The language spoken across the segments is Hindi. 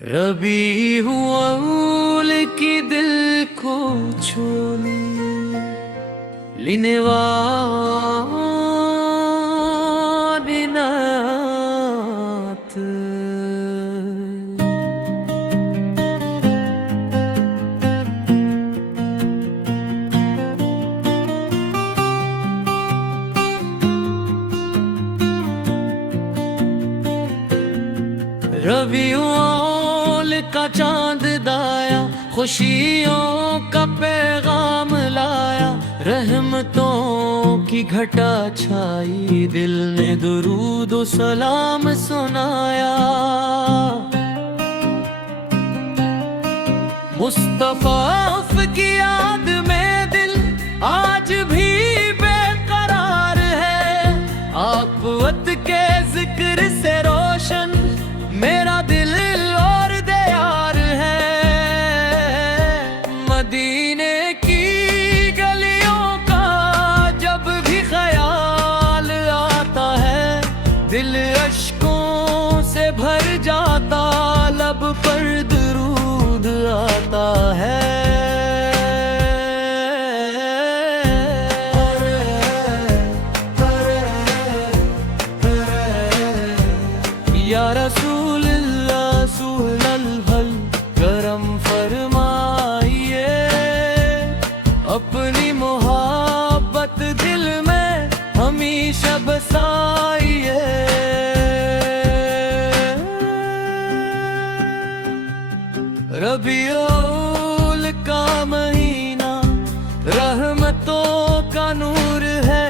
रबी हुआ की दिल को छोली लेने वाली नात रबीउल का चांद दाया खुशियों का पैगाम लाया रहमतों की घटा छाई दिल ने दुरूद व सलाम सुनाया। मुस्तफा की याद में दिल आज भी बेकरार है आफ़त के जिक्र से रोशन मेरा दिल और दयार है। मदीने की गलियों का जब भी ख्याल आता है दिल अश्कों से भर जाता लब पर दुरूद आता है। या रसूल अल्लाह सुहलल भल करम फरमाइए अपनी मोहब्बत दिल में हमेशा बसाइए। रबीउल का महीना रहमतों का नूर है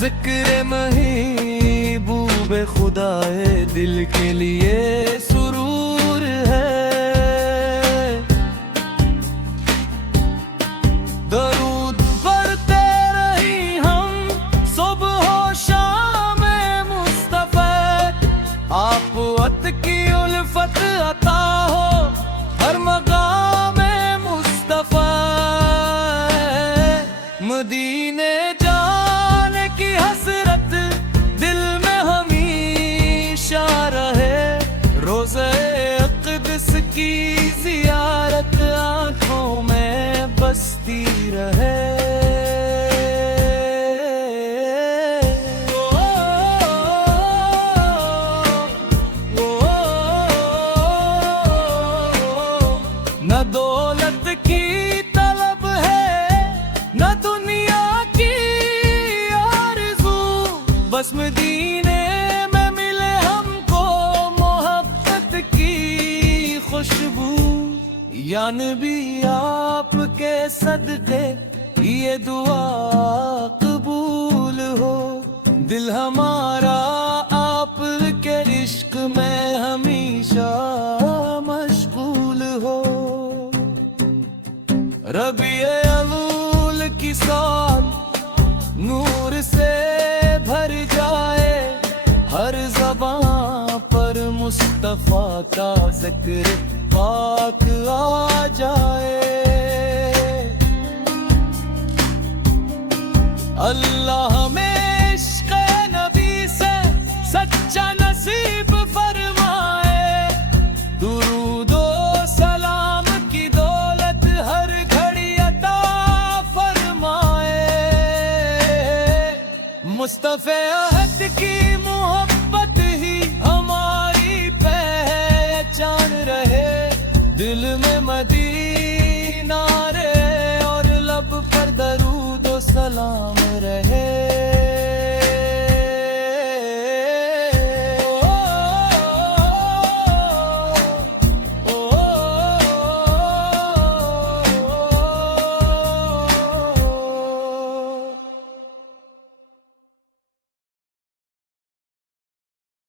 जिक्र महबूब खुदा है दिल के लिए सुरूर है। दरूद पढ़ते रही हम सुबह शाम मुस्तफा आफ़त की उल्फत अता हो हर मकाम मुस्तफा। मदीने जाने की हसरत दिल में हमेशा रहे रोज़े अक़दस की ज़ियारत आँखों में बसती रहे। न दौलत की तलब है न दुनिया की आरज़ू बस मदीने में मिले हमको मोहब्बत की खुशबू। या नबी आपके सदक़े ये दुआ कबूल हो दिल हमारा आपके इश्क में हमेशा मशगूल हो। रबीउल की साल नूर से भर जाए हर ज़बां पर मुस्तफा का जिक्र पाक आ जाए। अल्लाह में इश्क़ नबी से सच्चा नसीब फरमाए दुरूद व सलाम की दौलत हर घड़ी अता फरमाए। मुस्तफ़ा अहद की मोहब्बत ही हमारी पहचान रहे दिल में मदीना रहे और लब पर दरूद व सलाम रहे।